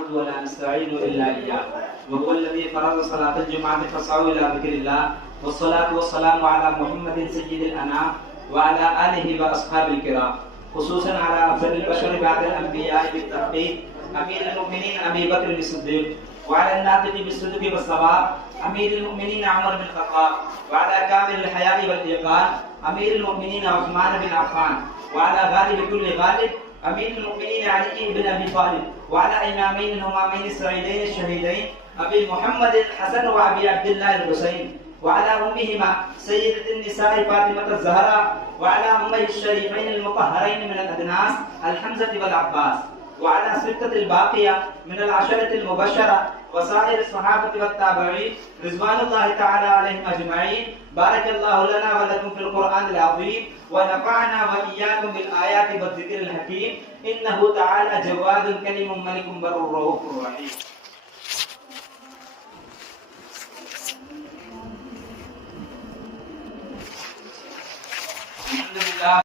ولا نستعين إلا إياه وهو الذي فرض صلاة الجمعة فاسعوا إلى ذكر الله والصلاة والسلام على محمد سيد الأنام وعلى آله وأصحابه الكرام خصوصا على أفضل البشر بعد الأنبياء بالتحقيق أمير المؤمنين أبي بكر الصديق وعلى الناطق بالصدق والصواب أمير المؤمنين عمر بن الخطاب وعلى كامل الحياء والإيقان أمير المؤمنين عثمان بن عفان وعلى غالب كل غالب أمير المؤمنين علي بن أبي طالب وعلى إمامين الهمامين السعيدين الشهيدين أبي محمد الحسن وأبي عبد الله الحسين وعلى أمهما سيدة النساء فاطمة الزهراء وعلى أمي الشريفين المطهرين من الأدناس الحمزة والعباس وعلى ستة الباقية من العشرة المبشرة وسائر الصحابة والتابعين رضوان الله تعالى عليهم أجمعين. بارك الله لنا ولكم في القرآن العظيم ونفعنا وإياكم بالآيات والذكر الحكيم إنه تعالى جواد كريم ملك بر رؤوف رحيم. الحمد لله.